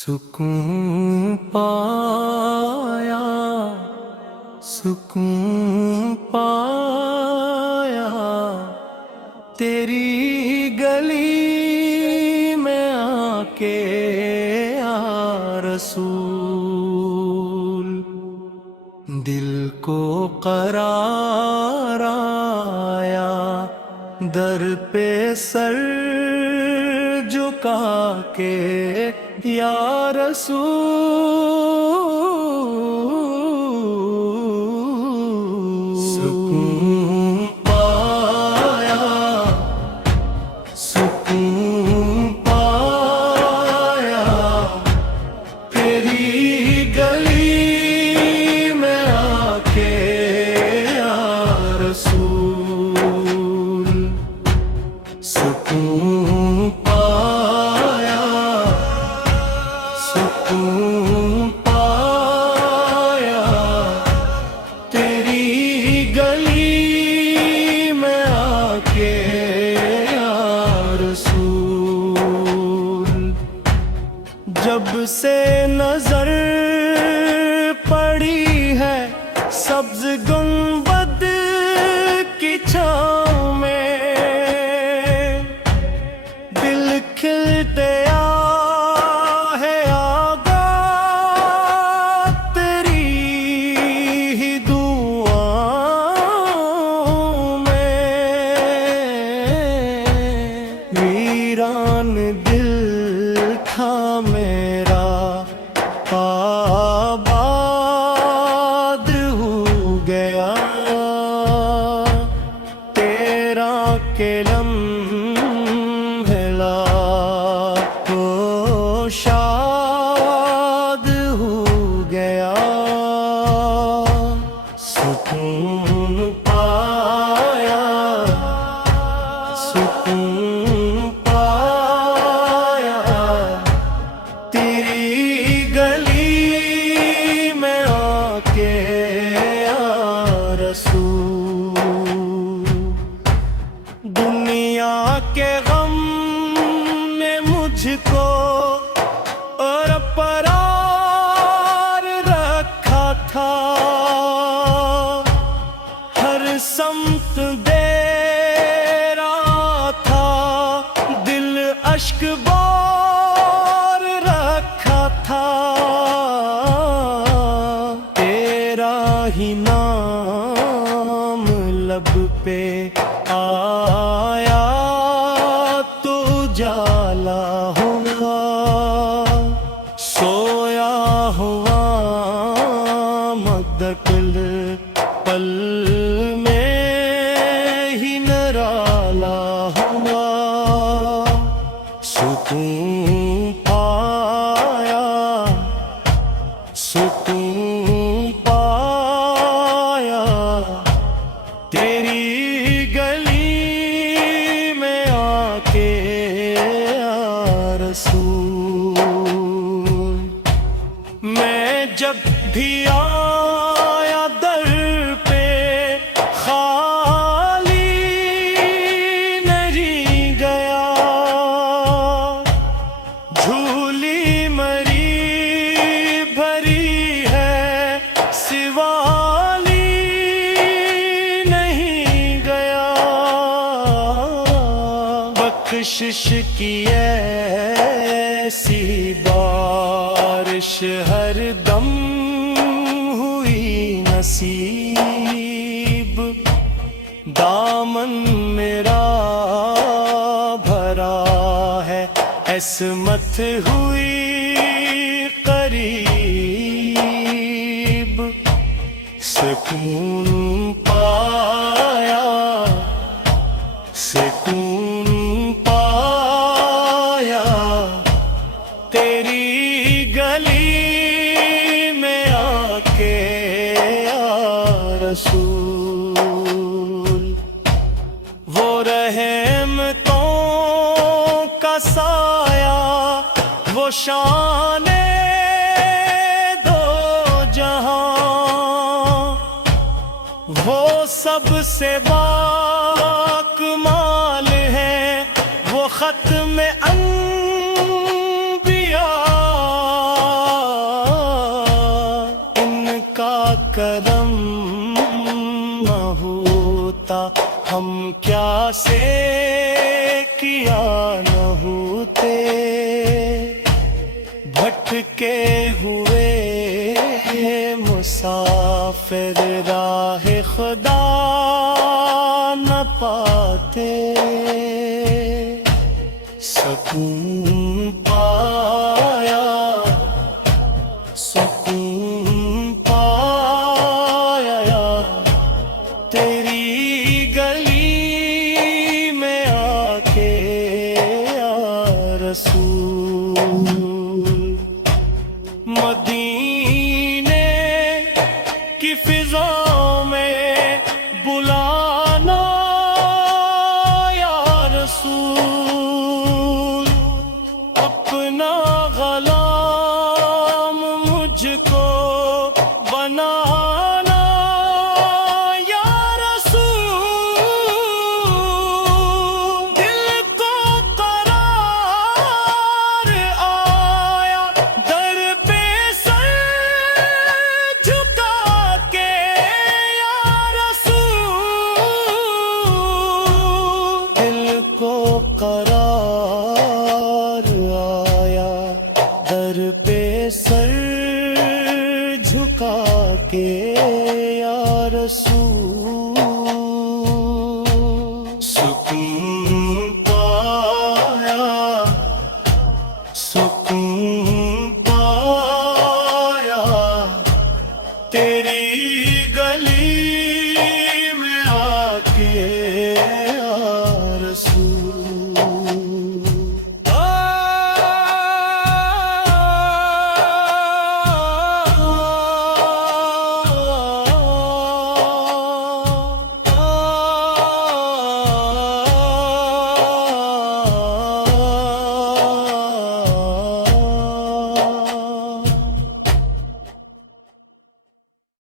سکون پایا، سکون پایا، تیری گلی میں آ کے یا رسول، دل کو قرار آیا، در پہ سر جھکا کے یا رسول، سکون پایا، سکون پایا، تیری گلی میں آ کے یا رسول، سکون پایا، سکون پایا، تیری گلی میں آ کے یا رسول، جب سے نظر پڑی ہے سبز گنبد کی چھاؤں میں، دل کھلتے ویران دل تھا میرا آباد ہو گیا، تیرا کہ لمحے لاکھوں شاد ہو گیا، سکون پایا، سکون پایا، تیری گلی میں آ کے یا رسول، دنیا کے غم نے مجھ کو اور پرار رکھا تھا، ہر سمت دے رہا تھا، دل اشک بار رکھا تھا، تیرا ہی نام لب پہ آیا تو جالا ہوا، سویا ہوا مدکل پل میں ہی نرالا ہوا، سکون پایا، سکون پایا، تیری گلی میں آ کے یا رسول، میں جب بھی آیا در پہ خالی نہیں گیا، جھولی مری بھری ہے سوالی نہیں گیا، بخشش کی ایسی بارش ہر دم ہوئی نصیب، دامن میرا بھرا ہے عصمت ہوئی قریب، سکون پایا، سکون پایا، تیری گلی میں آ کے یا رسول، وہ رحمتوں کا سایہ، وہ شان دو جہاں، وہ سب سے باکمال ہے، وہ ختم انبیاء کرم نہ ہوتا ہم کیا سے کیا نہ ہوتے بھٹکے ہوئے مسافر راہ خدا نہ پاتے سکون پایا سکون پایا تیری گلی میں آ کے یا رسول مدینے کی فضا میں بلانا یا رسول اپنا غلام مجھ کو بنانا یا رسول دل کو قرار آیا در پہ سر جھکا کے یا رسول دل کو قرار آیا در پہ سر جھکا کے یا رسول